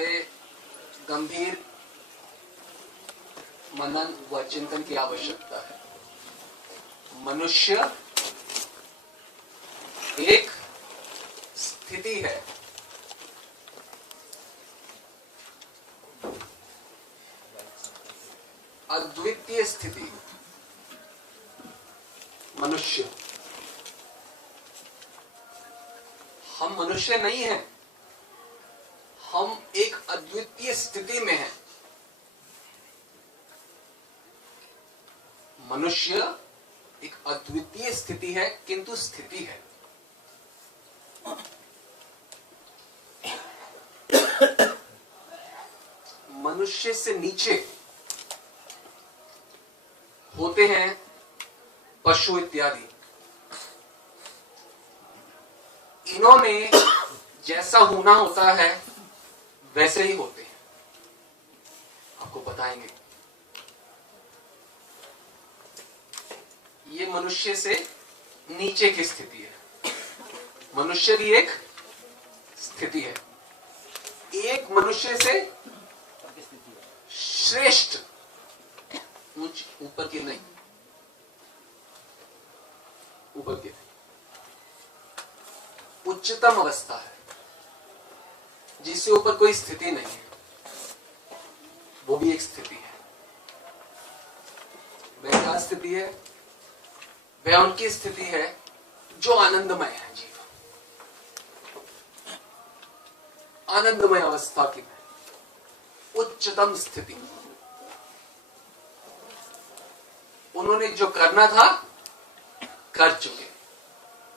पे गंभीर मनन व चिंतन की आवश्यकता है। मनुष्य एक स्थिति है, अद्वितीय स्थिति। मनुष्य, हम मनुष्य नहीं हैं, हम एक अद्वितीय स्थिति में हैं। मनुष्य एक अद्वितीय स्थिति है, किंतु स्थिति है। मनुष्य से नीचे होते हैं पशु इत्यादि। इन्होंने जैसा होना होता है वैसे ही होते हैं। आपको बताएंगे। ये मनुष्य से नीचे की स्थिति है। मनुष्य भी एक स्थिति है। एक मनुष्य से श्रेष्ठ, ऊपर की नहीं, ऊपर की उच्चतम अवस्था है, जिससे ऊपर कोई स्थिति नहीं है, वो भी एक स्थिति है। वह क्या स्थिति है? वह उनकी स्थिति है जो आनंदमय है। जीवन आनंदमय अवस्था की उच्चतम स्थिति। उन्होंने जो करना था कर चुके,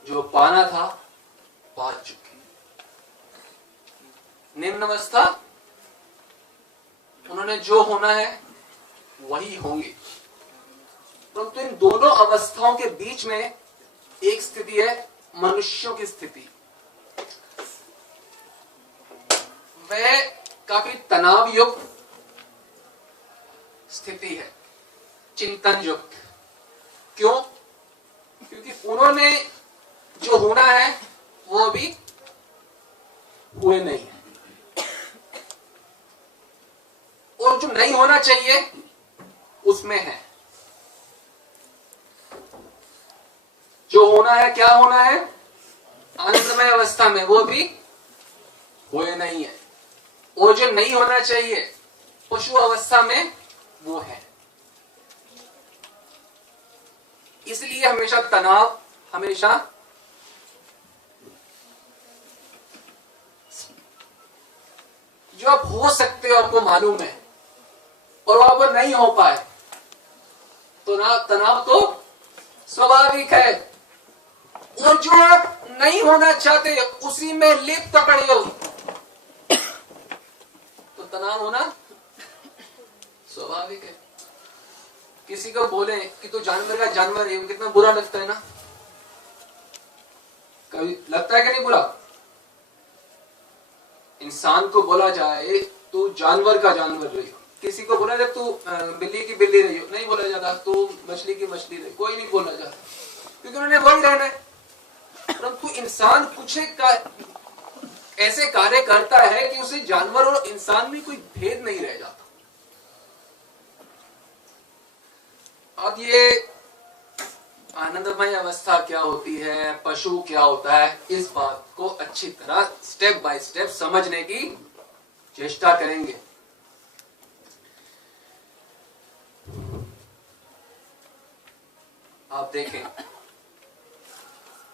जो पाना था पा चुके। निम्न अवस्था, उन्होंने जो होना है वही होंगे। परंतु इन दोनों अवस्थाओं के बीच में एक स्थिति है, मनुष्यों की स्थिति। वह काफी तनाव युक्त स्थिति है, चिंतन युक्त। क्यों? क्योंकि उन्होंने जो होना है वो अभी हुए नहीं है, और जो नहीं होना चाहिए उसमें है। जो होना है, क्या होना है? आनंदमय अवस्था में, वो भी हुए नहीं है। और जो नहीं होना चाहिए पशु अवस्था में, वो है। इसलिए हमेशा तनाव, हमेशा जो आप हो सकते हो आपको मालूम है, और आप नहीं हो पाए तो ना तनाव तो स्वाभाविक है। और जो आप नहीं होना चाहते उसी में लिप्त पड़े हो तो तनाव होना स्वाभाविक है। किसी को बोले कि तू जानवर का जानवर है, कितना बुरा लगता है ना? कभी लगता है कि नहीं बुरा? इंसान को बोला जाए तू जानवर का जानवर रही हो, किसी को बोला जाए तू बिल्ली की बिल्ली रही हो, नहीं बोला जाता। तू मछली की मछली रही, कोई नहीं बोला जाता, क्योंकि उन्होंने वही रहना है। परंतु इंसान कुछ ऐसे कार्य करता है कि उसे जानवर और इंसान में कोई भेद नहीं रह जाता। अब ये आनंदमय अवस्था क्या होती है, पशु क्या होता है, इस बात को अच्छी तरह स्टेप बाय स्टेप समझने की चेष्टा करेंगे। आप देखें,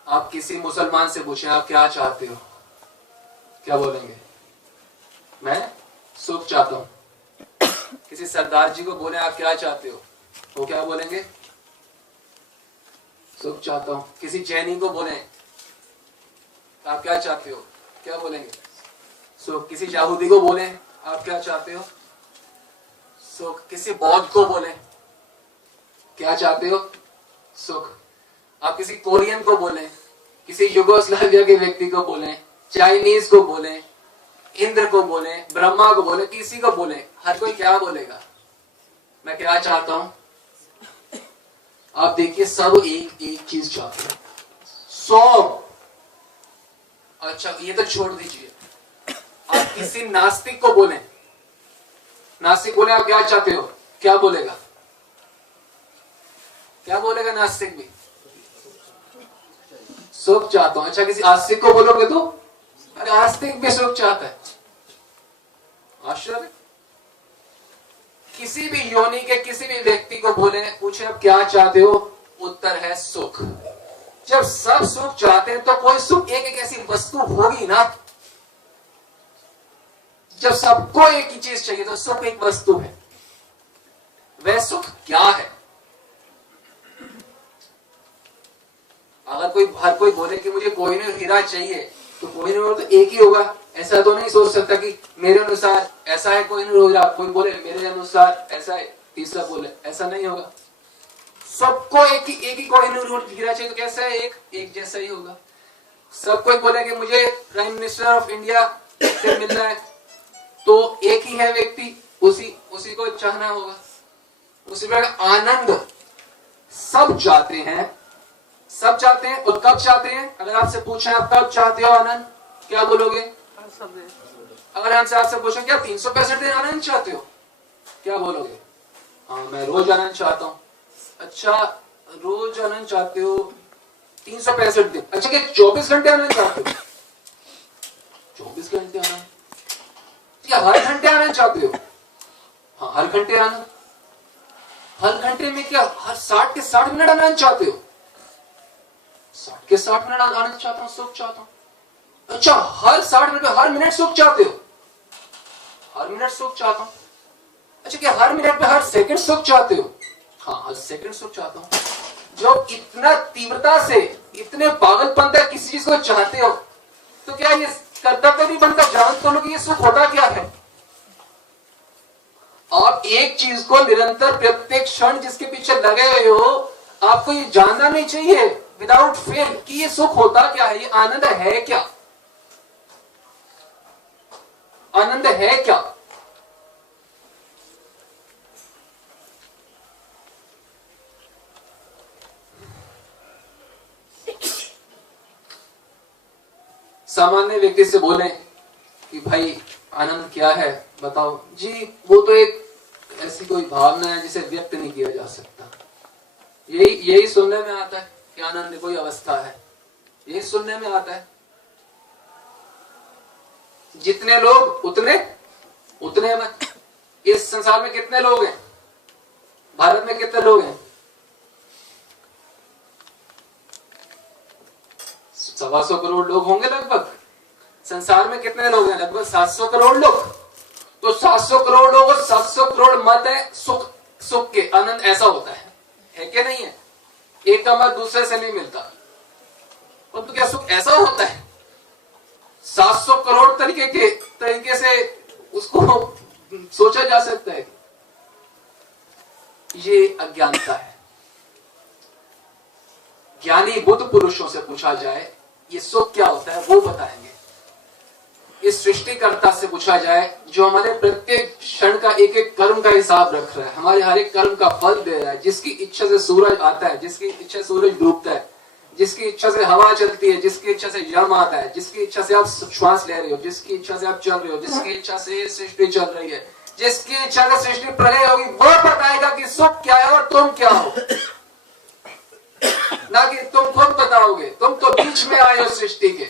आप किसी मुसलमान से पूछें आप क्या चाहते हो, क्या बोलेंगे? मैं सुख चाहता हूं। किसी सरदार जी को बोले आप क्या चाहते हो, वो क्या बोलेंगे? सुख चाहता हूं। किसी जैनी को बोले आप क्या चाहते हो, क्या बोलेंगे? सुख। किसी यहूदी को बोले आप क्या चाहते हो, सुख। किसी बौद्ध को बोले क्या चाहते हो, सुख। आप किसी कोरियन को बोले, किसी युगोस्लाविया के व्यक्ति को बोले, चाइनीज को बोले, इंद्र को बोले, ब्रह्मा को बोले, किसी को बोले, हर कोई क्या बोलेगा? मैं क्या चाहता हूं। आप देखिए सब एक एक चीज चाहते हैं, सब। अच्छा ये तो छोड़ दीजिए, आप किसी नास्तिक को बोले, नास्तिक बोले आप क्या चाहते हो, क्या बोलेगा? क्या बोलेगा नास्तिक भी? सुख चाहता हूं। अच्छा, किसी आस्तिक को बोलोगे तो अरे आस्तिक भी सुख चाहता है। आश्चर्य। किसी भी योनि के किसी भी व्यक्ति को बोले, पूछे आप क्या चाहते हो, उत्तर है सुख। जब सब सुख चाहते हैं तो कोई सुख एक ऐसी वस्तु होगी ना। जब सबको एक ही चीज चाहिए तो सुख एक वस्तु है। वह सुख क्या है? अगर हर कोई बोले कि मुझे कोहिनूर हीरा चाहिए तो कोहिनूर तो एक ही होगा। ऐसा तो नहीं सोच सकता कि मेरे अनुसार ऐसा है कोहिनूर हीरा, कोई बोले मेरे अनुसार ऐसा है, तीसरा बोले ऐसा नहीं होगा। सबको एक ही कोहिनूर हीरा चाहिए तो कैसा है, एक जैसा ही होगा। सब कोई बोले कि मुझे प्राइम मिनिस्टर ऑफ इंडिया से मिलना है तो एक ही है व्यक्ति, उसी को चाहना होगा। उसी प्रकार आनंद सब चाहते हैं, सब चाहते हैं। और कब चाहते हैं? अगर आपसे पूछें आप कब चाहते हो आनंद, क्या बोलोगे? अगर हमसे आपसे पूछें क्या 365 दिन आनंद चाहते हो, क्या बोलोगे? हाँ, मैं रोज आनंद चाहता हूं। अच्छा, रोज आनंद चाहते हो 365 दिन। अच्छा, क्या 24 घंटे आनंद चाहते हो? 24 घंटे आनंद? क्या हर घंटे आनंद चाहते हो? हाँ, हर घंटे आनंद। हर घंटे में क्या हर 60 के 60 मिनट आनंद चाहते हो? 60 के 60 मिनट आनंद चाहता हूं, सुख चाहता हूं। अच्छा, हर 60 मिनट में हर मिनट सुख चाहते हो? हर मिनट सुख चाहता हूं। अच्छा, क्या हर मिनट में हर सेकंड सुख चाहते हो? हाँ, हर सेकंड सुख चाहता हूं। जो इतना तीव्रता से, इतने पागलपन तक किसी चीज को चाहते हो तो क्या ये कर्तव्य नहीं बनता जान तो लो कि ये सुख होता क्या है? आप एक चीज को निरंतर प्रत्येक क्षण जिसके पीछे लगे हुए हो, आपको ये जानना नहीं चाहिए विदाउट फेल कि ये सुख होता क्या है, ये आनंद है क्या? आनंद है क्या? सामान्य व्यक्ति से बोले कि भाई आनंद क्या है बताओ जी, वो तो एक ऐसी कोई भावना है जिसे व्यक्त नहीं किया जा सकता। यही सुनने में आता है कि आनंद कोई अवस्था है, यही सुनने में आता है। जितने लोग उतने मत। इस संसार में कितने लोग हैं? भारत में कितने लोग हैं? 125 करोड़ लोग होंगे लगभग। संसार में कितने लोग हैं? लगभग 700 करोड़ लोग। तो 700 करोड़ लोग और 700 करोड़ मत है सुख के। आनंद ऐसा होता है क्या? नहीं है। एक का मत दूसरे से नहीं मिलता। तो क्या सुख ऐसा होता है? 700 करोड़ तरीके से उसको सोचा जा सकता है। ये अज्ञानता है। ज्ञानी बुद्ध पुरुषों से पूछा जाए ये सुख क्या होता है, वो बताएंगे। इस सृष्टिकर्ता से पूछा जाए जो हमारे प्रत्येक क्षण का एक एक कर्म का हिसाब रख रहा है, हमारे हर एक कर्म का फल दे रहा है, जिसकी इच्छा से सूरज आता है, जिसकी इच्छा से सूरज डूबता है, जिसकी इच्छा से हवा चलती है, जिसकी इच्छा से यम आता है, जिसकी इच्छा से आप श्वास ले रहे हो, जिसकी इच्छा से आप चल रहे हो, जिसकी इच्छा से सृष्टि चल रही है, जिसकी इच्छा से सृष्टि प्रलय होगी, वो बताएगा कि सुख क्या है और तुम क्या हो। ना कि तुम खुद बताओगे, तुम तो बीच में आए हो सृष्टि के।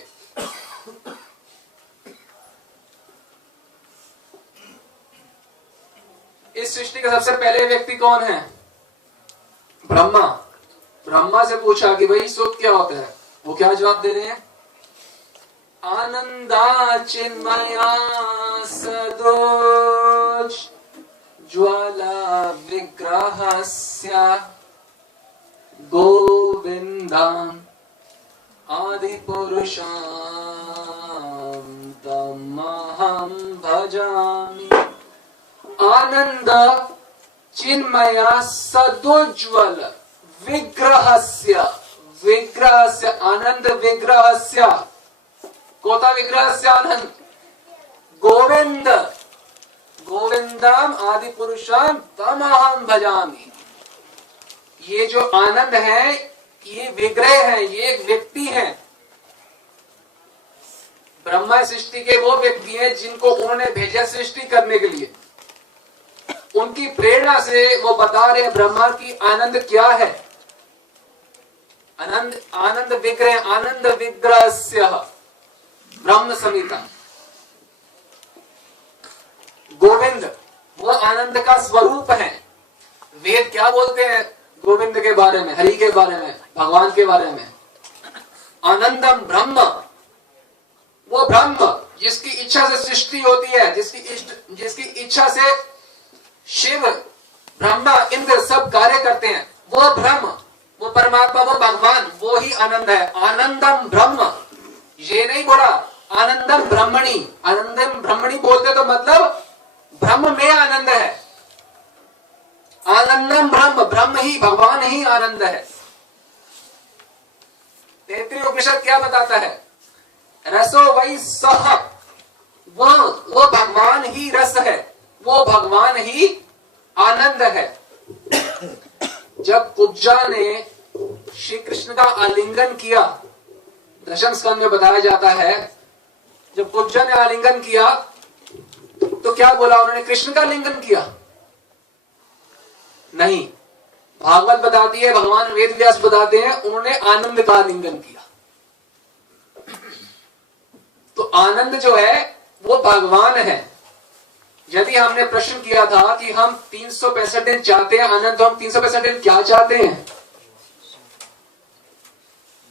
इस सृष्टि का सबसे पहले व्यक्ति कौन है? ब्रह्मा। ब्रह्मा से पूछा कि भाई सुख क्या होता है, वो क्या जवाब दे रहे हैं? आनंदा चिन्मया सदोष ज्वाला विग्रहस्य गोविंदम आदि पुरुषां तमहं भजामि। आनंद चिन्मया सदोज्वल विग्रहस्य आनंद विग्रहस्य कोता विग्रहस्य आनंद गोविंदम आदि पुरुषम तमहं भजामि। ये जो आनंद है ये विग्रह है, ये एक व्यक्ति है। ब्रह्मा सृष्टि के वो व्यक्ति हैं जिनको उन्होंने भेजा सृष्टि करने के लिए। उनकी प्रेरणा से वो बता रहे हैं ब्रह्मा की आनंद क्या है। आनंद आनंद विग्रह आनंद विग्रहस्य ब्रह्म संहिता। गोविंद वो आनंद का स्वरूप है। वेद क्या बोलते हैं गोविंद के बारे में, हरि के बारे में, भगवान के बारे में? आनंदम ब्रह्म, वो ब्रह्म जिसकी इच्छा से सृष्टि होती है, जिसकी इच्छा से शिव ब्रह्मा इंद्र सब कार्य करते हैं, वो ब्रह्म, वो परमात्मा, वो भगवान, वो ही आनंद है। आनंदम ब्रह्म, ये नहीं बोला आनंदम ब्रह्मणी। आनंदम ब्रह्मणी बोलते तो मतलब ब्रह्म में आनंद है। आनंदम ब्रह्म, ब्रह्म ही, भगवान ही आनंद है। तैत्तिरीय उपनिषद क्या बताता है? रसो वै सह, वो भगवान ही रस है, वो भगवान ही आनंद है। जब कुब्जा ने श्री कृष्ण का आलिंगन किया, दशम स्कंद में बताया जाता है, जब कुब्जा ने आलिंगन किया तो क्या बोला उन्होंने? कृष्ण का आलिंगन किया? नहीं, भागवत बताती है, भगवान वेद व्यास बताते हैं उन्होंने आनंद का आलिंगन किया। तो आनंद जो है वो भगवान है। यदि हमने प्रश्न किया था कि हम 365 दिन चाहते हैं आनंद, तो हम 365 दिन क्या चाहते हैं?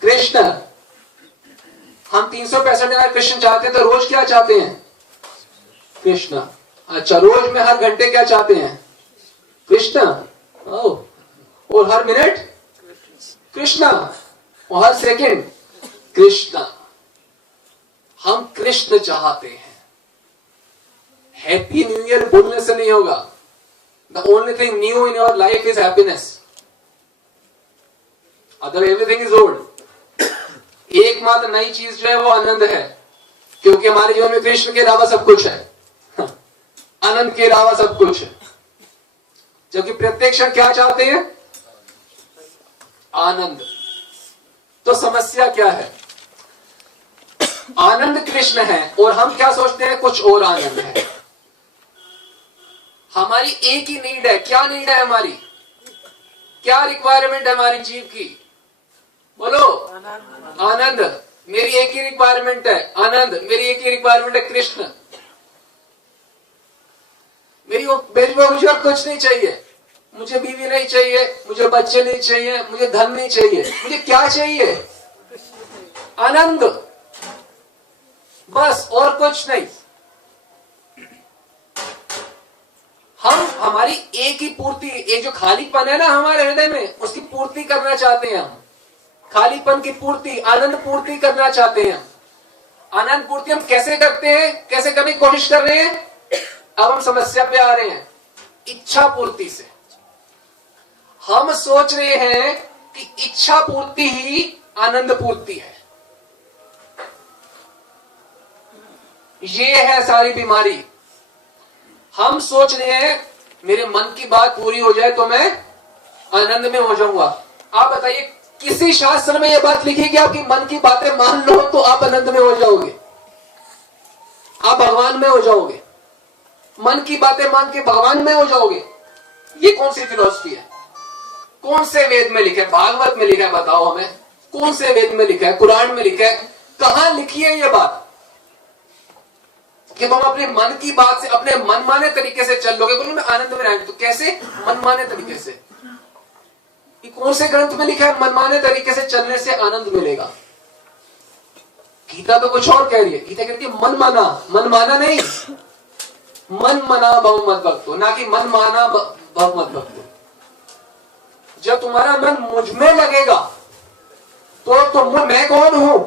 कृष्ण। हम 365 दिन कृष्ण चाहते हैं, तो रोज क्या चाहते हैं? कृष्ण। अच्छा, रोज में हर घंटे क्या चाहते हैं? कृष्ण। और हर मिनट कृष्ण, और हर सेकंड कृष्ण। हम कृष्ण चाहते हैं। हैप्पी न्यू ईयर बोलने से नहीं होगा। The only thing new in your life is happiness, other everything is old. एकमात्र नई चीज जो है वो आनंद है, क्योंकि हमारे जीवन में कृष्ण के अलावा सब कुछ है, आनंद के अलावा सब कुछ है। जबकि प्रत्येक क्षण क्या चाहते हैं? आनंद। तो समस्या क्या है? आनंद कृष्ण है और हम क्या सोचते हैं? कुछ और आनंद है। हमारी एक ही नीड है। क्या नीड है हमारी? क्या रिक्वायरमेंट है हमारी जीव की? बोलो। आनंद। मेरी एक ही रिक्वायरमेंट है आनंद। मेरी एक ही रिक्वायरमेंट है कृष्ण। मुझे कुछ नहीं चाहिए। मुझे बीवी नहीं चाहिए, मुझे बच्चे नहीं चाहिए, मुझे धन नहीं चाहिए। मुझे क्या चाहिए? आनंद, बस, और कुछ नहीं। हमारी एक ही पूर्ति, एक जो खालीपन है ना हमारे हृदय में, उसकी पूर्ति करना चाहते हैं हम। खालीपन की पूर्ति, आनंद पूर्ति करना चाहते हैं हम। आनंद पूर्ति हम कैसे करते हैं? कैसे करने की कोशिश कर रहे हैं? अब हम समस्या पे आ रहे हैं। इच्छा पूर्ति से हम सोच रहे हैं कि इच्छा पूर्ति ही आनंद पूर्ति है। ये है सारी बीमारी। हम सोच रहे हैं मेरे मन की बात पूरी हो जाए तो मैं आनंद में हो जाऊंगा। आप बताइए, किसी शास्त्र में यह बात लिखी कि आपकी मन की बातें मान लो तो आप आनंद में हो जाओगे, आप भगवान में हो जाओगे? मन की बातें मान के भगवान में हो जाओगे? ये कौन सी फिलॉसफी है? कौन से वेद में लिखा है? भागवत में लिखा है? बताओ हमें, कौन से वेद में लिखा है? कुरान में लिखा है? कहां लिखी है ये बात कि तुम अपने मन की बात से, अपने मनमाने तरीके से चल लोगे, बोलो मैं आनंद में रहेंगे? तो कैसे मनमाने तरीके से? ये कौन से ग्रंथ में लिखा है मनमाने तरीके से चलने से आनंद मिलेगा? गीता तो कुछ और कह रही है। गीता कहती है मन माना, मन माना नहीं, मन मना भव मत भक्तो, ना कि मन माना भव मत भक्तो। जब तुम्हारा मन मुझ में लगेगा तो मैं कौन हूं?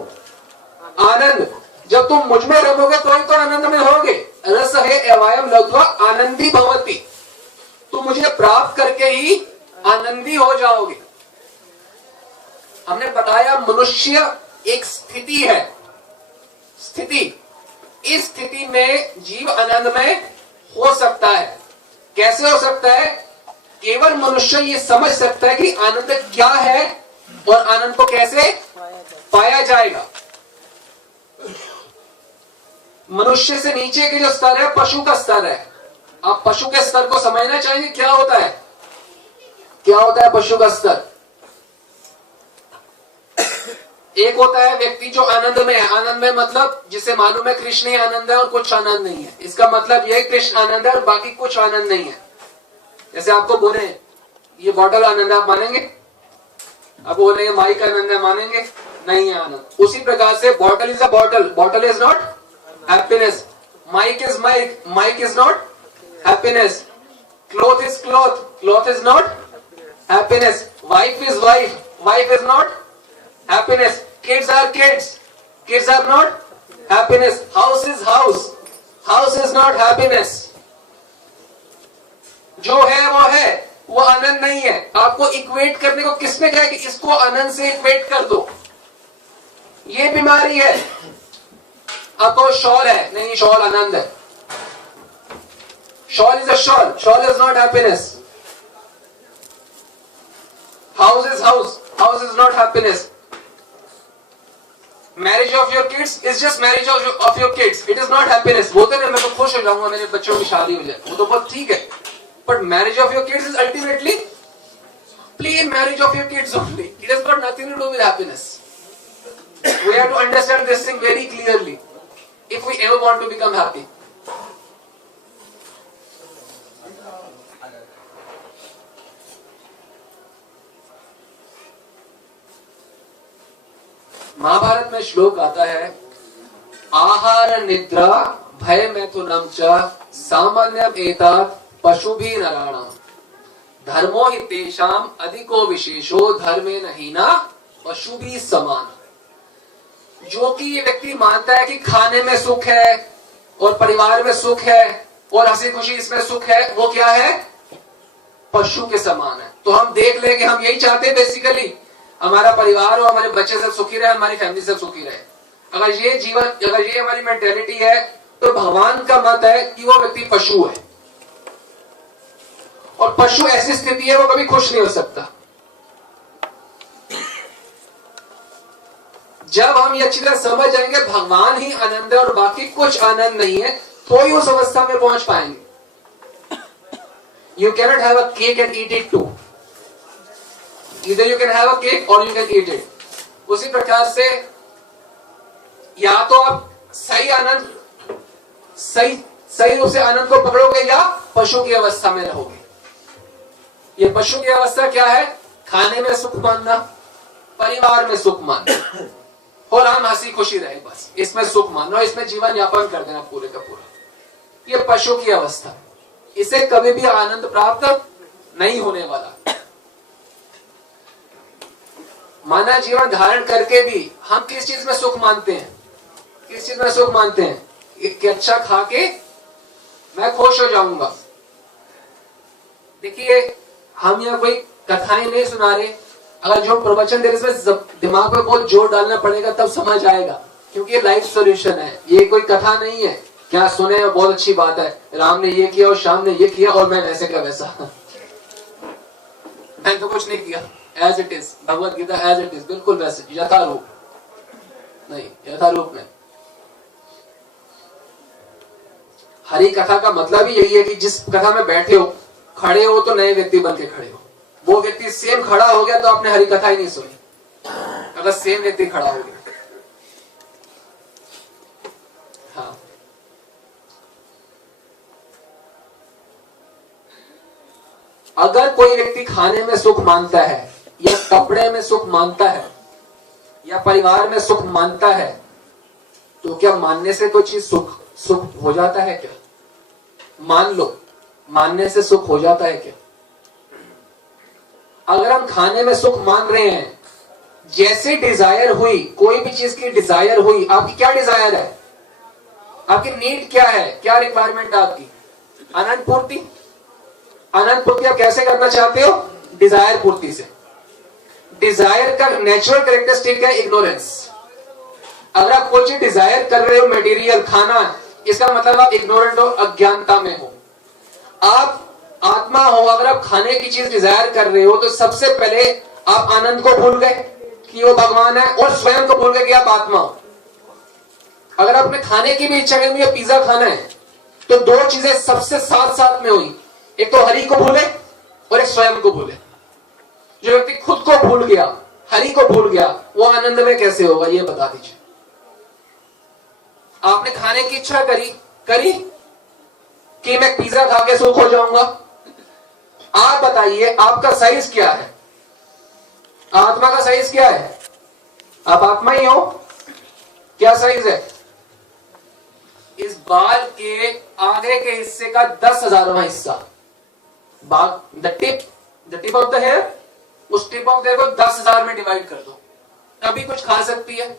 आनंद। जब तुम मुझ में रहोगे तो ही तो आनंद में होगे। रस है एवं लब्ध्वा आनंदी भवति, तुम मुझे प्राप्त करके ही आनंदी हो जाओगे। हमने बताया मनुष्य एक स्थिति है, स्थिति। इस स्थिति में जीव आनंद में हो सकता है। कैसे हो सकता है? केवल मनुष्य ये समझ सकता है कि आनंद क्या है और आनंद को कैसे पाया जाएगा। मनुष्य से नीचे के जो स्तर है पशु का स्तर है। आप पशु के स्तर को समझना चाहेंगे, क्या होता है, क्या होता है पशु का स्तर? एक होता है व्यक्ति जो आनंद में है। आनंद में मतलब जिसे मालूम है कृष्ण ही आनंद है और कुछ आनंद नहीं है। इसका मतलब यह कृष्ण आनंद है और बाकी कुछ आनंद नहीं है। जैसे आपको बोले ये बॉटल आनंद है, आप मानेंगे? आप बोलेंगे माइक आनंद है, मानेंगे? नहीं है आनंद। उसी प्रकार से bottle is a bottle, bottle is not happiness. Mic is mic, mic is not happiness. Cloth is cloth, cloth is not happiness. Wife is wife, wife is not happiness. Kids are kids, kids are not happiness. House is house, house is not happiness. जो है वो आनंद नहीं है। आपको equate करने को किसने कहा कि इसको आनंद से इक्वेट कर दो? ये बीमारी है। आपको शॉल है, नहीं शॉल आनंद है। Shawl is a shawl, shawl is not happiness. House is house, house is not happiness. Marriage of your kids is just marriage of your kids, it is not happiness. बोलते ना मैं तो खुश हो जाऊंगा मेरे बच्चों की शादी हो जाए, वो तो बहुत ठीक है, but marriage of your kids is ultimately plain marriage of your kids only. It has got nothing to do with happiness. We have to understand this thing very clearly if we ever want to become happy. Mahabharata में श्लोक आता है, आहार निद्रा भय मैथुनम च सामान्यम एतत् पशुभिः नराणाम् धर्मो हि तेषाम् अधिको विशेषो धर्मेण हीना पशुभिः समान. जो कि ये व्यक्ति मानता है कि खाने में सुख है और परिवार में सुख है और हंसी खुशी इसमें सुख है, वो क्या है? पशु के समान है. तो हम देख ले कि हम यही चाहते हैं बेसिकली, हमारा परिवार और हमारे बच्चे सब सुखी रहे, हमारी फैमिली सब सुखी रहे. अगर ये जीवन, अगर ये हमारी मेंटेलिटी है तो भगवान का मत है कि वो व्यक्ति पशु है. और पशु ऐसी स्थिति है वो कभी खुश नहीं हो सकता. जब हम ये अच्छी तरह समझ जाएंगे भगवान ही आनंद है और बाकी कुछ आनंद नहीं है, तो ही उस अवस्था में पहुंच पाएंगे. You cannot have a cake and eat it too. Either you can have a cake or you can eat it. उसी प्रकार से या तो आप सही आनंद, सही रूप से आनंद को पकड़ोगे या पशु की अवस्था में रहोगे. ये पशु की अवस्था क्या है? खाने में सुख मानना, परिवार में सुख मानना और हम हंसी खुशी रहे, बस इसमें सुख मानना और इसमें जीवन यापन कर देना पूरे का पूरा. ये पशु की अवस्था, इसे कभी भी आनंद प्राप्त नहीं होने वाला. मानव जीवन धारण करके भी हम किस चीज में सुख मानते हैं? किस चीज में सुख मानते हैं? कि अच्छा खा के मैं खुश हो जाऊंगा. देखिए हम यहाँ कोई कथाएं नहीं सुना रहे. अगर जो प्रवचन दे रहे इसमें दिमाग में बहुत जोर डालना पड़ेगा तब समझ आएगा, क्योंकि ये लाइफ सॉल्यूशन है. ये कोई कथा नहीं है क्या सुने बहुत अच्छी बात है, राम ने ये किया और श्याम ने ये किया और मैं वैसे का वैसा. मैंने तो कुछ नहीं किया, as it is. Bhagavad Gita as it is, बिल्कुल वैसे यथारूप नहीं, यथारूप में. हरि कथा का मतलब ही यही है कि जिस कथा में बैठे हो, खड़े हो तो नए व्यक्ति बन के खड़े हो. वो व्यक्ति सेम खड़ा हो गया तो आपने हरि कथा ही नहीं सुनी. अगर सेम व्यक्ति खड़ा हो गया, हाँ. अगर कोई व्यक्ति खाने में सुख मानता है या कपड़े में सुख मानता है या परिवार में सुख मानता है, तो क्या मानने से कोई चीज सुख हो जाता है क्या? मान लो, मानने से सुख हो जाता है क्या? अगर हम खाने में सुख मान रहे हैं, जैसे डिजायर हुई, कोई भी चीज की डिजायर हुई, आपकी क्या डिजायर है? आपकी नीड क्या है? क्या रिक्वायरमेंट है आपकी? आनंद पूर्ति. आनंद पूर्ति आप कैसे करना चाहते हो? डिजायर पूर्ति से. डिजायर का नेचुरल कैरेक्टरिस्टिक है इग्नोरेंस. अगर आप कोई चीज डिजायर कर रहे हो, मटेरियल खाना, इसका मतलब आप इग्नोरेंट हो, अज्ञानता में हो. आप आत्मा हो. अगर आप खाने की चीज डिजायर कर रहे हो तो सबसे पहले आप आनंद को भूल गए कि वो भगवान है और स्वयं को भूल गए कि आप आत्मा हो. अगर आपने खाने की भी इच्छा करी मुझे पिज्जा खाना है, तो दो चीजें सबसे साथ साथ में हुई, एक तो हरि को भूले और एक स्वयं को भूले। जो व्यक्ति खुद को भूल गया, हरि को भूल गया, वो आनंद में कैसे होगा, ये बता दीजिए। आपने खाने की इच्छा करी कि मैं पिज्जा खा के सुख हो जाऊंगा। आप बताइए आपका साइज क्या है, आत्मा का साइज क्या है? आप आत्मा ही हो, क्या साइज है? इस बाल के आगे के हिस्से का 10,000वां हिस्सा, the tip of the hair, उस टिप ऑफ द हेयर को 10,000 में डिवाइड कर दो, तभी कुछ खा सकती है।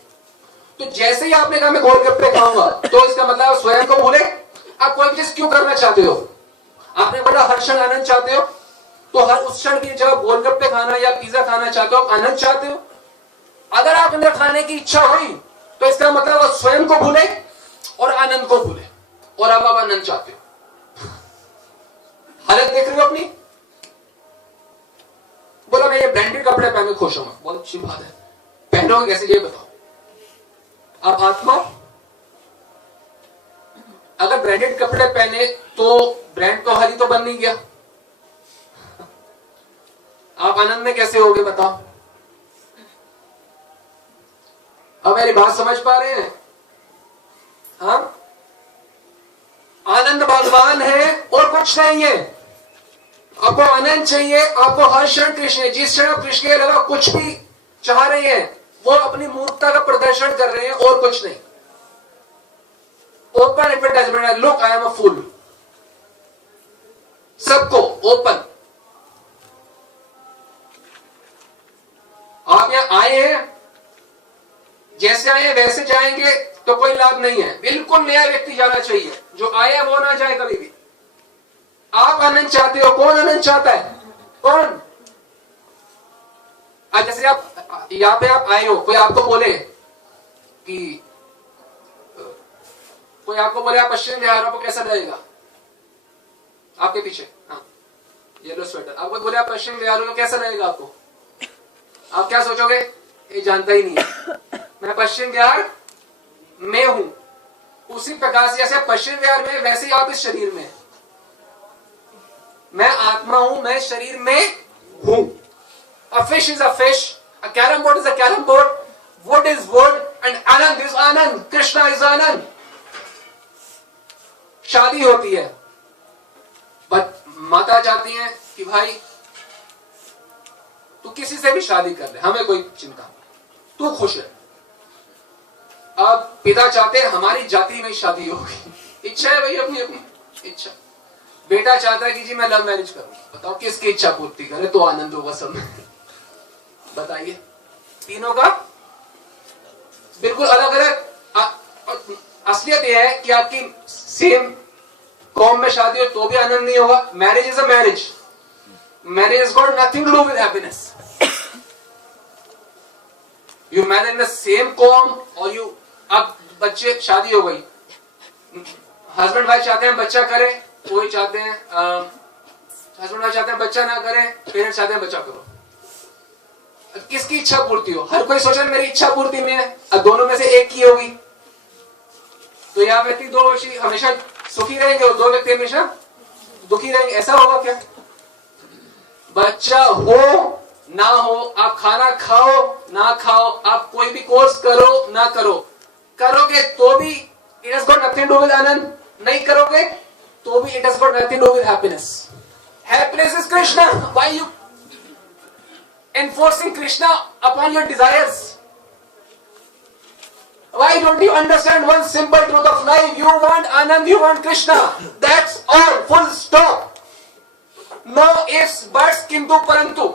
तो जैसे ही आपने कहा मैं गोलगप्पे खाऊंगा, तो इसका मतलब आप स्वयं को भूले। आप कोई चीज क्यों करना चाहते हो? आपने बड़ा हर क्षण आनंद चाहते हो, तो हर उस क्षण की जगह गोलगप्पे खाना या पिज्जा खाना चाहते हो, आप आनंद चाहते हो। अगर आप अंदर खाने की इच्छा हुई, तो इसका मतलब आप स्वयं को भूले और आनंद को भूले, और अब आप आनंद चाहते हो। हालत देख रहे हो अपनी? बोला मैं ये ब्रांडेड कपड़े पहन के खुश हूं, बहुत अच्छी बात है, पहनोगे कैसे ये बताओ। आप आत्मा, अगर ब्रांडेड कपड़े पहने तो ब्रांड तो हरी तो बन नहीं गया, आप आनंद में कैसे होगे बताओ। अब मेरी बात समझ पा रहे हैं? हाँ, आनंद भगवान है और कुछ नहीं है। आपको आनंद चाहिए, आपको हर क्षण कृष्ण है। जिस क्षण आप कृष्ण के अलावा कुछ भी चाह रहे हैं, वो अपनी मूर्खता का प्रदर्शन कर रहे हैं और कुछ नहीं। ओपन एडवर्टाइजमेंट है, लुक आई एम अ फूल, सबको ओपन। आप यहां आए हैं, जैसे आए हैं वैसे जाएंगे तो कोई लाभ नहीं है। बिल्कुल नया व्यक्ति जाना चाहिए, जो आया वो ना जाए कभी भी। आप आनंद चाहते हो, कौन आनंद चाहता है? कौन? आज जैसे आप यहां पे आप आए हो, कोई आपको बोले कि कोई आपको बोले आप पश्चिम बिहार, आपको कैसा लगेगा? आपके पीछे हाँ येलो स्वेटर, आपको बोले आप पश्चिम बिहार हो, कैसा लगेगा आपको? आप क्या सोचोगे? ये जानता ही नहीं है, मैं पश्चिम बिहार में हूं। उसी प्रकार से जैसे पश्चिम बिहार में, वैसे ही आप इस शरीर में। मैं आत्मा हूं, मैं शरीर में हूं। A fish is a fish, a carrom board is a carrom board, wood is wood, and Anand is Anand, Krishna is Anand. शादी होती है, बट माता चाहती है कि भाई तू किसी से भी शादी कर ले, हमें कोई चिंता, तू खुश है। अब पिता चाहते हैं हमारी जाति में शादी होगी, इच्छा है भाई, अपनी अपनी इच्छा। बेटा चाहता है कि जी मैं लव मैरिज करूं, बताओ किसकी इच्छा पूर्ति करे तो आनंद होगा सब में? बताइए, तीनों का बिल्कुल अलग अलग। असलियत यह है कि आपकी सेम कौम में शादी हो तो भी आनंद नहीं होगा। Marriage is a marriage, marriage is got nothing to do with happiness. You marriage in the same कौम और यू, अब बच्चे, शादी हो गई, हस्बैंड वाइफ चाहते हैं बच्चा करे, कोई चाहते हैं हस्बैंड वाइफ चाहते हैं बच्चा ना करें, पेरेंट्स चाहते हैं बच्चा करो। किसकी इच्छा पूर्ति हो? हर कोई सोचा मेरी इच्छा पूर्ति में है, अब दोनों में से एक की होगी, तो यहाँ व्यक्ति दो हमेशा सुखी रहेंगे और दो व्यक्ति हमेशा दुखी रहेंगे, ऐसा होगा क्या? बच्चा हो ना हो, आप खाना खाओ ना खाओ, आप कोई भी कोर्स करो ना करो, करोगे तो भी it has got nothing to do with आनंद, नहीं करोगे तो भी it has got nothing to do with happiness. Happiness is Krishna, why you enforcing Krishna upon your desires? Why don't you understand one simple truth of life? You want Anand, you want Krishna. That's all, full stop. No ifs, buts, किंतु परंतु।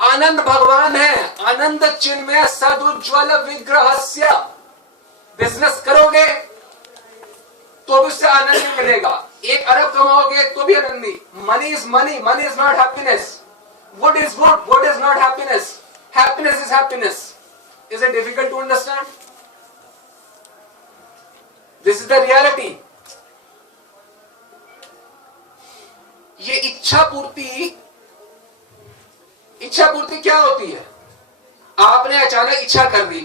आनंद भगवान है, आनंद चिन्मय सदुज्ज्वल विग्रहस्य। Business करोगे तो भी उससे आनंद नहीं मिलेगा, 1 अरब कमाओगे तो भी आनंद नहीं। Money is money, money is not happiness. Wood is wood, wood is not happiness. Happiness is happiness. Is it difficult to understand? This is the reality. ये इच्छा पूर्ति क्या होती है? आपने अचानक इच्छा कर दी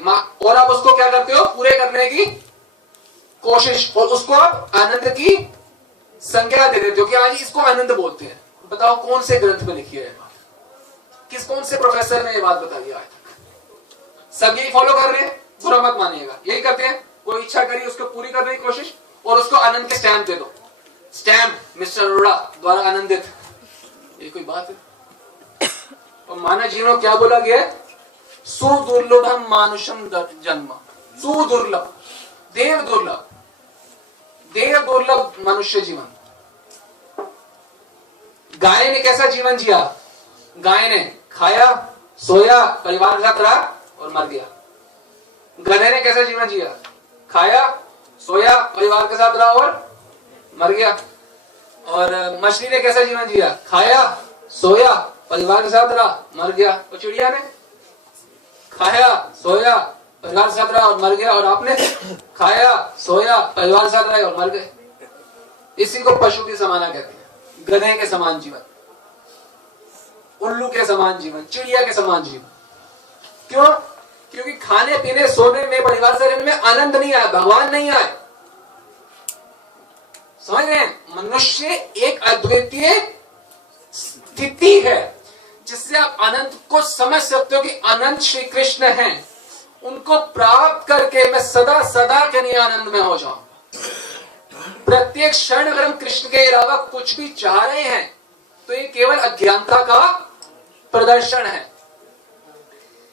और आप उसको क्या करते हो, पूरे करने की कोशिश, और उसको आप आनंद की संज्ञा दे देते हो कि आज इसको आनंद बोलते हैं। बताओ कौन से ग्रंथ में लिखी है ये बात, कौन से प्रोफेसर ने ये बात बताई है आज तक? सब यही फॉलो कर रहे हैं, बुरा मत मानिएगा, यही करते हैं। कोई इच्छा करी उसको पूरी करने की कोशिश और उसको आनंद के स्टैम्प दे दो, स्टैम्प मिस्टर अरोड़ा द्वारा आनंदित। ये कोई बात है? और मानव जीवन क्या बोला गया है? सुदुर्लभम मानुषम जन्म, सुदुर्लभ, देव दुर्लभ, देव दुर्लभ मनुष्य जीवन। गाय ने कैसा जीवन जिया? गाय ने खाया, सोया, परिवार के साथ रहा और मर गया। गधे ने कैसा जीवन जिया? खाया, सोया, परिवार के साथ रहा और मर गया। और मछली ने कैसा जीवन जिया? खाया, सोया, परिवार के साथ रहा, मर गया। और चिड़िया ने खाया, सोया, परिवार के साथ रहा और मर गया। और आपने खाया, सोया, परिवार के साथ रहा और मर गए। इसी को पशु की समाना कहते हैं। गधे के समान जीवन, उल्लू के समान जीवन, चिड़िया के समान जीवन। क्यों? क्योंकि खाने पीने सोने में परिवार से रहने में आनंद नहीं आया, भगवान नहीं आए। समझ रहे हैं? मनुष्य एक अद्वितीय स्थिति है जिससे आप अनंत को समझ सकते हो कि अनंत श्री कृष्ण हैं। उनको प्राप्त करके मैं सदा सदा के लिए आनंद में हो जाऊंगा। प्रत्येक क्षण अगर हम कृष्ण के अलावा कुछ भी चाह रहे हैं तो ये केवल अज्ञानता का प्रदर्शन है।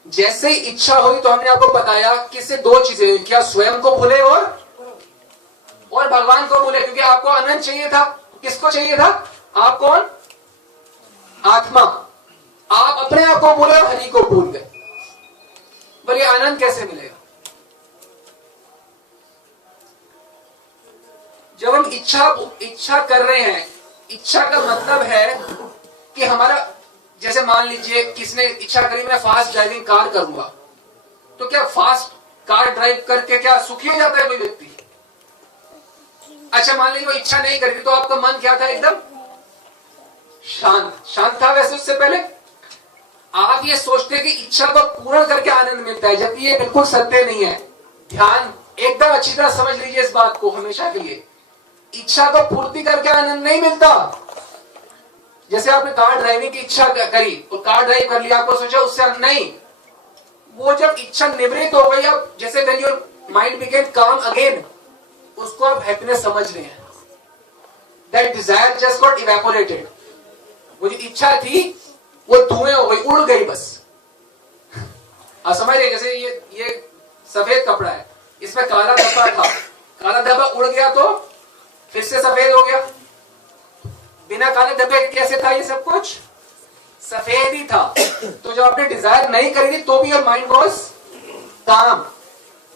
जैसे ही इच्छा हुई तो हमने आपको बताया कि इससे दो चीजें हुई, क्या स्वयं को भूले और भगवान को भूले। क्योंकि आपको आनंद चाहिए था, किसको चाहिए था? आप कौन? आत्मा। आप अपने आप को भूले और हरि को भूल गए। बोलिए आनंद कैसे मिलेगा? जब हम इच्छा कर रहे हैं, इच्छा का मतलब है कि हमारा, जैसे मान लीजिए किसने इच्छा करी मैं फास्ट ड्राइविंग कार करूंगा, तो क्या फास्ट कार ड्राइव करके क्या सुखी हो जाता है कोई व्यक्ति? अच्छा मान लीजिए वो इच्छा नहीं करी तो आपका मन क्या था? एकदम शांत था। वैसे उससे पहले आप ये सोचते हैं कि इच्छा को पूर्ण करके आनंद मिलता है, जबकि ये बिल्कुल सत्य नहीं है। ध्यान एकदम अच्छी तरह समझ लीजिए इस बात को हमेशा के लिए। इच्छा को पूर्ति करके आनंद नहीं मिलता। जैसे आपने कार ड्राइविंग की इच्छा करी और कार ड्राइव कर लिया, आपको सोचा उससे नहीं, वो जब इच्छा निवृत्त हो गई, आप जैसे व्हेन योर माइंड बिकेम काम अगेन, उसको आप हैप्पीनेस समझ रहे हैं। That desire just got evaporated. वो जो इच्छा थी वो धुएं हो गई, उड़ गई बस। आप समझ रहे? जैसे ये सफेद कपड़ा है, इसमें काला धब्बा था, काला धब्बा उड़ गया तो फिर से सफेद हो गया। बिना काले धब्बे के कैसे था? ये सब कुछ सफेद ही था। तो जब आपने डिजायर नहीं करी थी तो भी योर माइंड वाज काम।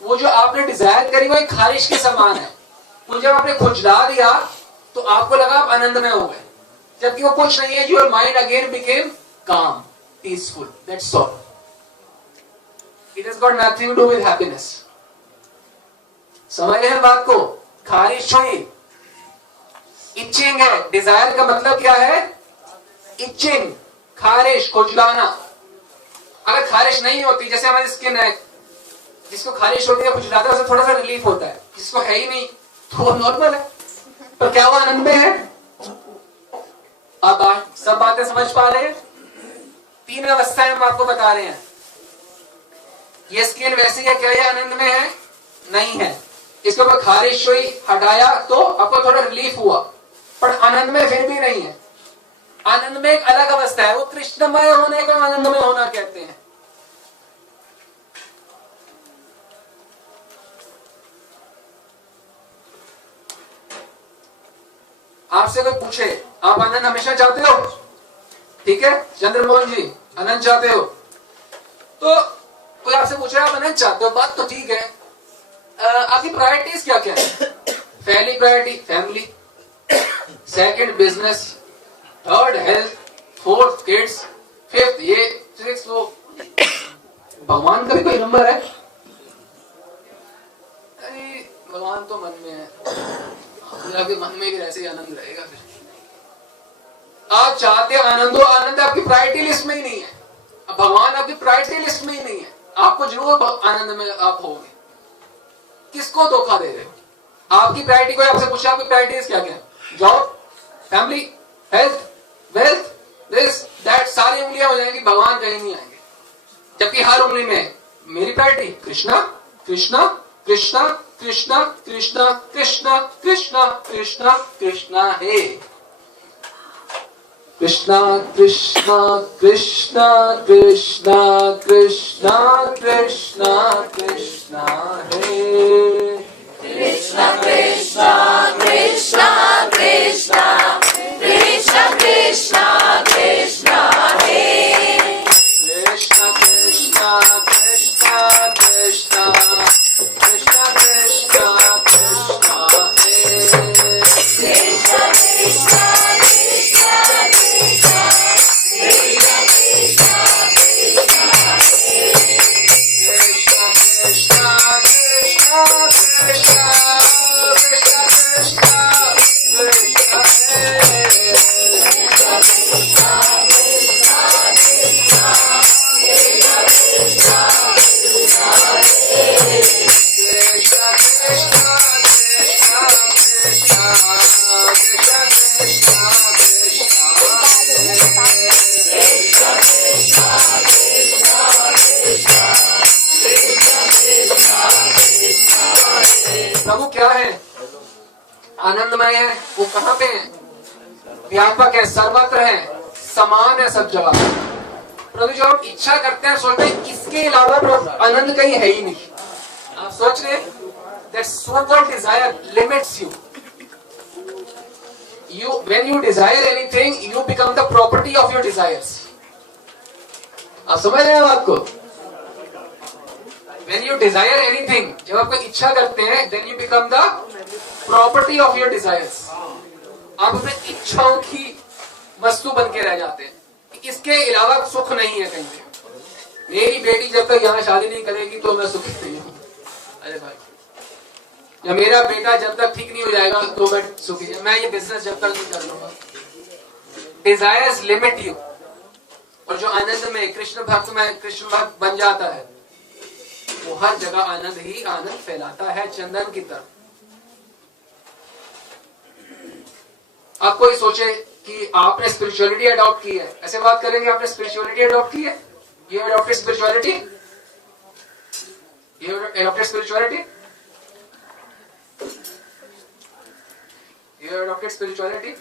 वो जो आपने डिजायर करी वो एक खारिश के समान है। वो जब आपने खुजला दिया तो आपको लगा आप आनंद में हो गए, जबकि वो कुछ नहीं है। Your mind again became calm, peaceful. That's all. It has got nothing to do with happiness. समझ रहे हैं बात को? खारिश हुई, इचिंग है। डिजायर का मतलब क्या है? इचिंग, खारिश, खुजलाना। अगर खारिश नहीं होती, जैसे हमारी स्किन है, जिसको खारिश होती है, खुजलाता है, उसे थोड़ा सा रिलीफ होता है। जिसको है ही नहीं तो वो नॉर्मल है। तो क्या वो आनंद में है? अब सब बातें समझ पा रहे हैं? तीन अवस्थाएं हम आपको बता रहे हैं। ये स्किन वैसी है, क्या ये आनंद में है? नहीं है। इसके ऊपर खारिश हुई, हटाया तो आपको थोड़ा रिलीफ हुआ, पर आनंद में फिर भी नहीं है। आनंद में एक अलग अवस्था है, वो कृष्णमय होने को आनंदमय होना कहते हैं। आपसे कोई पूछे आप आनंद हमेशा चाहते हो? ठीक है चंद्रमोहन जी, आनंद चाहते हो? तो कोई आपसे पूछ रहा है आप आनंद चाहते हो, बात तो ठीक है। आपकी प्रायोरिटीज क्या क्या है? पहली priority family, second business, third health, fourth kids, fifth ये, सिक्स वो। भगवान का भी कोई नंबर है? अरे भगवान तो मन में है, आपके मन में भी ऐसे ही आनंद रहेगा। फिर आप चाहते आनंद हो, आनंद आपकी प्रायोरिटी लिस्ट में ही नहीं है। अब भगवान आपकी प्रायोरिटी लिस्ट में ही नहीं है। आपको जरूर आनंद में आप होगे। किसको धोखा दे रहे हो? आपकी प्रायोरिटी, कोई आपसे पूछे आपकी प्रायोरिटीज क्या क्या? Job, family, health, wealth, this that, सारी उंगलियां हो जाएंगी, भगवान कहीं नहीं आएंगे। जबकि हर उंगली में मेरी प्रायोरिटी कृष्णा कृष्णा कृष्णा कृष्णा कृष्णा कृष्णा कृष्णा कृष्णा कृष्णा है। कृष्णा कृष्णा कृष्णा कृष्णा कृष्णा कृष्णा कृष्णा है। Krishna Krishna Krishna Krishna Krishna Krishna Krishna Hare Krishna Krishna Krishna Krishna Krishna Krishna Krishna Hare Krishna Krishna Krishna Krishna Krishna Krishna Krishna Hare Krishna Krishna Krishna Krishna Krishna Krishna Krishna प्रभु क्या है? आनंदमय है। वो कहाँ पे है? व्यापक है, सर्वत्र है, समान है सब जगह। प्रभु जो हम इच्छा करते हैं, सोचते हैं इसके अलावा आनंद कहीं है ही नहीं। आप सोच रहे हैं that so-called desire limits you. When you desire anything, you become the property of your desires. आप समझ रहे हैं बात को? When you desire anything, जब आप कोई इच्छा करते हैं, then you become the property of your desires. आप अपने इच्छाओं की वस्तु बन के रह जाते हैं। इसके अलावा सुख नहीं है कहीं पे। मेरी बेटी जब तक यहाँ शादी नहीं करेगी तो मैं सुखी नहीं हूँ। अरे भाई, या मेरा बेटा जब तक ठीक नहीं हो जाएगा तो मैं सुखी, मैं ये बिजनेस जब तक नहीं कर लूंगा। Desires limit you. और जो आनंद में कृष्ण भक्त बन जाता है, वो हर जगह आनंद ही आनंद फैलाता है, चंदन की तरह। आप कोई सोचे कि आपने स्पिरिचुअलिटी अडॉप्ट की है, ऐसे बात करेंगे आपने स्पिरिचुअलिटी अडॉप्ट की है? You have adopted spirituality? You have adopted spirituality? You have adopted spirituality?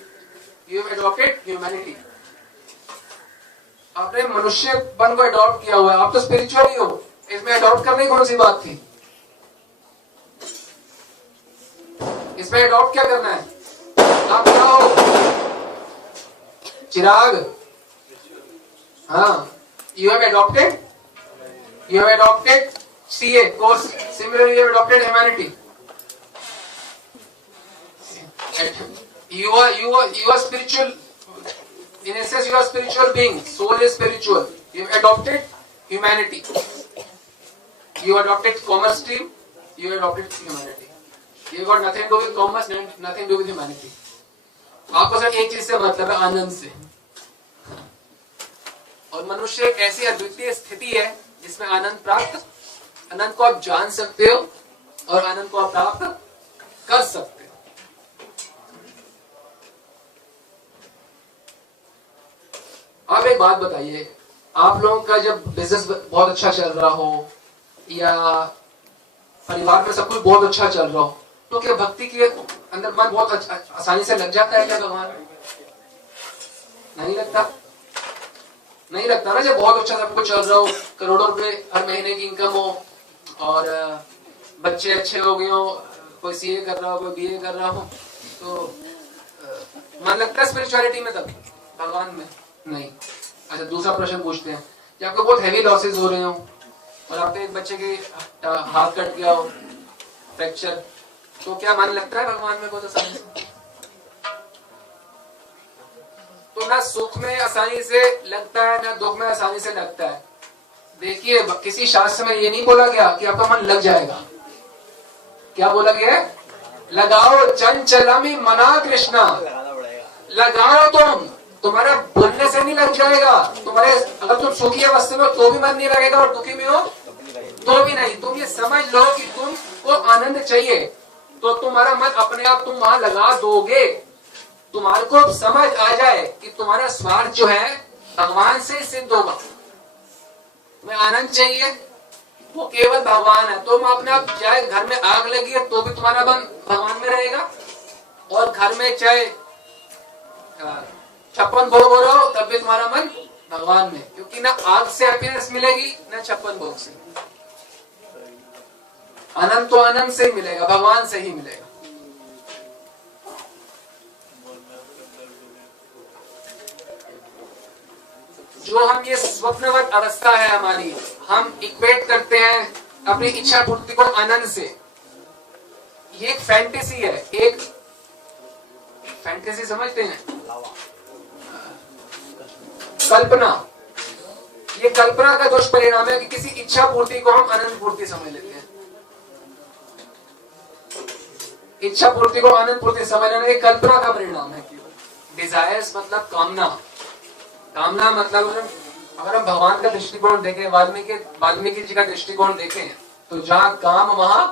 You have adopted humanity? आपने मनुष्यपन को अडॉप्ट किया हुआ है, आप तो स्पिरिचुअल ही हो। इसमें अडॉप्ट करने की कौन सी बात थी? इसमें अडॉप्ट क्या करना है? आप क्या हो? चिराग? हाँ, you have adopted CA course. Similarly, you have adopted humanity. You are spiritual. In essence, you are spiritual being. Soul is spiritual. You have adopted humanity. You adopted commerce stream. You adopted humanity. You got nothing to do with commerce, nothing to do with humanity. आपको सिर्फ एक चीज से मतलब है, आनंद से। और मनुष्य एक ऐसी अद्वितीय स्थिति है जिसमें आनंद को आप जान सकते हो और आनंद को आप प्राप्त कर सकते हो। आप एक बात बताइए, आप लोगों का जब बिजनेस बहुत अच्छा चल रहा हो या परिवार में सब कुछ बहुत अच्छा चल रहा हो, तो क्या भक्ति के अंदर मन बहुत आसानी से लग जाता है क्या भगवान? नहीं लगता। नहीं लगता ना। जब बहुत अच्छा सब कुछ चल रहा हो, करोड़ों रुपए हर महीने की इनकम हो और बच्चे अच्छे हो गए हो, कोई सीए कर रहा हो, कोई बीए कर रहा हो, तो मन लगता है स्पिरिचुअलिटी में, तब भगवान में नहीं। अच्छा, दूसरा प्रश्न पूछते हैं, जब आपको बहुत हैवी लॉसेस हो रहे हो और आपके एक बच्चे के हाथ कट गया हो, फ्रैक्चर, तो क्या मन लगता है भगवान में बहुत आसानी से? तो ना सुख में आसानी से लगता है, ना दुख में आसानी से लगता है। देखिए, किसी शास्त्र में ये नहीं बोला गया कि आपका मन लग जाएगा। क्या बोला गया? लगाओ चंचलमी मना कृष्णा। लगाओ तुम्हारे बोलने से नहीं लग जाएगा। तुम्हारे अगर तुम सुखी अवस्था में हो तो भी मन नहीं लगेगा और दुखी में हो तो भी नहीं। तुम ये समझ लो कि तुमको आनंद चाहिए तो तुम्हारा मन अपने आप तुम वहां लगा दोगे। तुम्हारे को समझ आ जाए कि तुम्हारा स्वार्थ जो है भगवान से सिद्ध होगा। मैं आनंद चाहिए, वो केवल भगवान है। तुम अपने आप चाहे घर में आग लगी है तो भी तुम्हारा मन भगवान में रहेगा, और घर में चाहे 56 भोग हो रहा हो तब भी तुम्हारा मन भगवान में, क्योंकि ना आग से हैप्पीनेस मिलेगी ना 56 भोग से। आनंद तो आनंद से ही मिलेगा, भगवान से ही मिलेगा। जो हम ये स्वप्नवत अवस्था है हमारी, हम इक्वेट करते हैं अपनी इच्छा पूर्ति को आनंद से। ये एक फैंटेसी है, एक फैंटेसी समझते हैं, कल्पना। ये कल्पना का दुष्परिणाम है कि किसी इच्छा पूर्ति को हम आनंद पूर्ति समझ लेते हैं। इच्छा पूर्ति को आनंद पूर्ति समझ लेना एक कल्पना का परिणाम है। डिजायर्स मतलब कामना, कामना मतलब अगर हम भगवान का दृष्टिकोण देखें, वाल्मीकि जी का दृष्टिकोण देखें, तो जहां काम वहां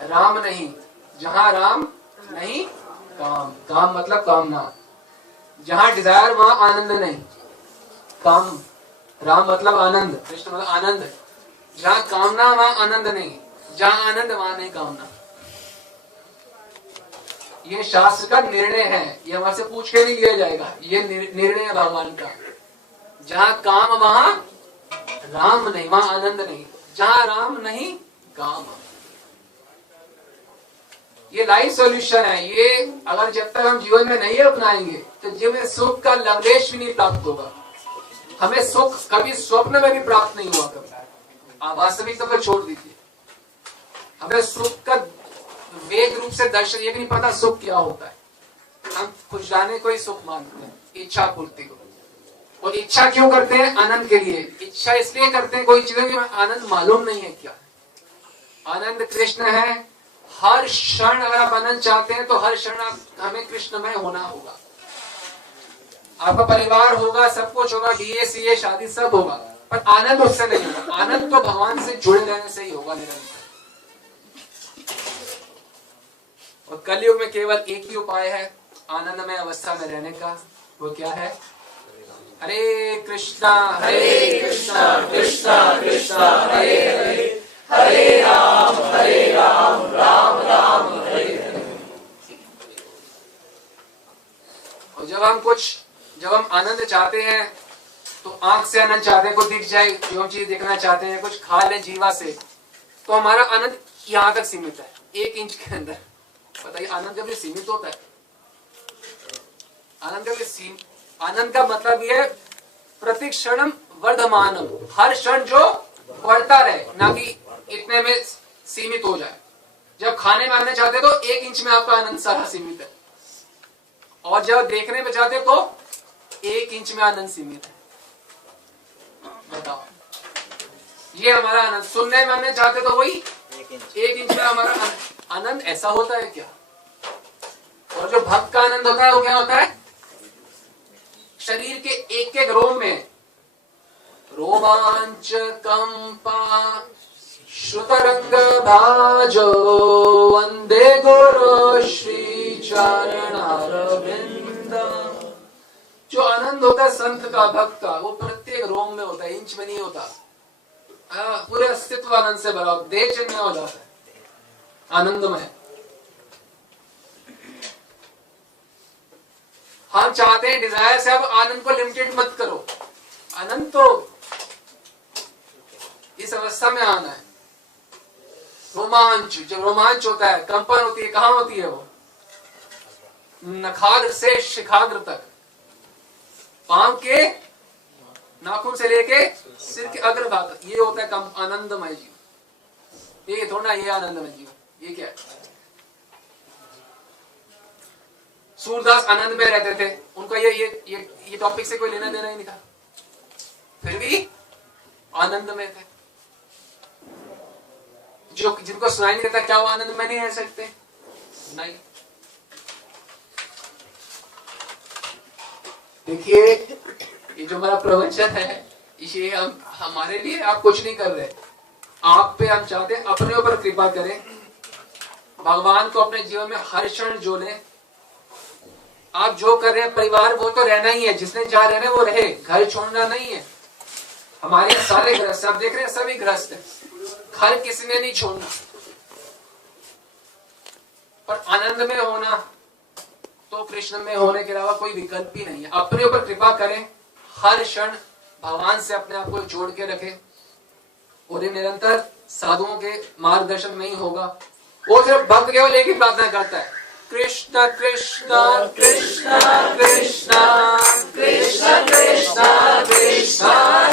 राम नहीं, जहां राम नहीं काम। काम मतलब कामना। जहां डिजायर वहां आनंद नहीं, काम। राम मतलब आनंद, कृष्ण मतलब आनंद। जहां कामना वहां आनंद नहीं, जहां आनंद वहां नहीं कामना। ये शास्त्र का निर्णय है, ये हमारे से पूछ के नहीं लिया जाएगा, ये निर्णय है भगवान का। जहां काम वहां राम नहीं, वहां आनंद नहीं। जहां राम नहीं काम। ये लाइफ सॉल्यूशन है। ये अगर जब तक हम जीवन में नहीं अपनाएंगे तो जीवन में सुख का लवलेश भी नहीं प्राप्त होगा। हमें सुख कभी स्वप्न में भी प्राप्त नहीं हुआ कभी। वास्तविकता को छोड़ दीजिए, हमें सुख का वेग रूप से दर्शन, ये भी नहीं पता सुख क्या होता है। हम खुश जाने को ही सुख मानते हैं, इच्छा पूर्ति को। और इच्छा क्यों करते हैं? आनंद के लिए। इच्छा इसलिए करते हैं कोई चीजों की आनंद मालूम नहीं है क्या। आनंद कृष्ण है। हर क्षण अगर आप आनंद चाहते हैं तो हर क्षण आप हमें कृष्णमय होना होगा। आपका परिवार होगा, सब कुछ होगा, डीए सीए शादी सब होगा, पर आनंद उससे नहीं होगा। आनंद तो भगवान से जुड़े रहने से ही होगा निरंतर। और कलयुग में केवल एक ही उपाय है आनंदमय अवस्था में रहने का। वो क्या है? हरे कृष्णा कृष्णा कृष्णा हरे हरे, हरे राम राम राम हरे हरे। और जब हम आनंद चाहते हैं तो आंख से आनंद चाहते हैं, कुछ दिख जाए, जो हम चीज देखना चाहते हैं, कुछ खा ले जीवा से, तो हमारा आनंद यहाँ तक सीमित है, 1 इंच के अंदर। बताइए आनंद जब ये सीमित होता है, आनंद का मतलब ये प्रति क्षण वर्धमान, हर क्षण जो बढ़ता रहे, ना कि इतने में सीमित हो जाए। जब खाने में आनंद चाहते तो 1 इंच में आपका आनंद सारा सीमित है, और जब देखने में चाहते तो 1 इंच में आनंद सीमित है। बताओ, ये हमारा आनंद। सुनने में आनंद चाहते तो वही 1 इंच में हमारा आनंद। ऐसा होता है क्या? और जो भक्त का आनंद होता है वो क्या होता है? शरीर के एक एक रोम में रोमांच कंपा श्रुतरंग भाजो वंदे गुरु श्री चरणारविंद। जो आनंद होता है संत का, भक्त का, वो प्रत्येक रोम में होता है, इंच में नहीं होता। पूरे अस्तित्व आनंद से भरा, देह चिन्ह हो जाता है आनंदमय। हम चाहते हैं डिजायर से अब आनंद को लिमिटेड मत करो। आनंद तो इस अवस्था में आना है। रोमांच, जब रोमांच होता है, कंपन होती है, कहां होती है वो? नखाग्र से शिखाग्र तक, पांव के नाखून से लेके सिर के अग्रभाग तक, ये होता है आनंदमय जीवन। ये थोड़ा ये आनंदमय जीवन, ये क्या है? सूरदास आनंद में रहते थे, उनका ये टॉपिक से कोई लेना देना ही नहीं था, फिर भी आनंद में थे। जो जिनको सुनाई नहीं देता, क्या वो आनंद में नहीं रह सकते? नहीं। देखिए, ये जो हमारा प्रवचन है, ये हम हमारे लिए आप कुछ नहीं कर रहे, आप पे हम चाहते हैं अपने ऊपर कृपा करें, भगवान को अपने जीवन में हर क्षण जो लें। आप जो कर रहे हैं परिवार वो तो रहना ही है, जिसने जहां रहना है वो रहे, घर छोड़ना नहीं है। हमारे सारे गृहस्थ आप देख रहे हैं, सभी गृहस्थ हैं, घर किसी ने नहीं छोड़ना, पर आनंद में होना तो कृष्ण में होने के अलावा कोई विकल्प ही नहीं है। अपने ऊपर कृपा करें, हर क्षण भगवान से अपने आप को जोड़ के रखें, और ये निरंतर साधुओं के मार्गदर्शन में ही होगा। वो सिर्फ भक्त केवल एक ही प्रार्थना करता है, कृष्ण कृष्ण कृष्ण कृष्ण कृष्ण कृष्ण कृष्ण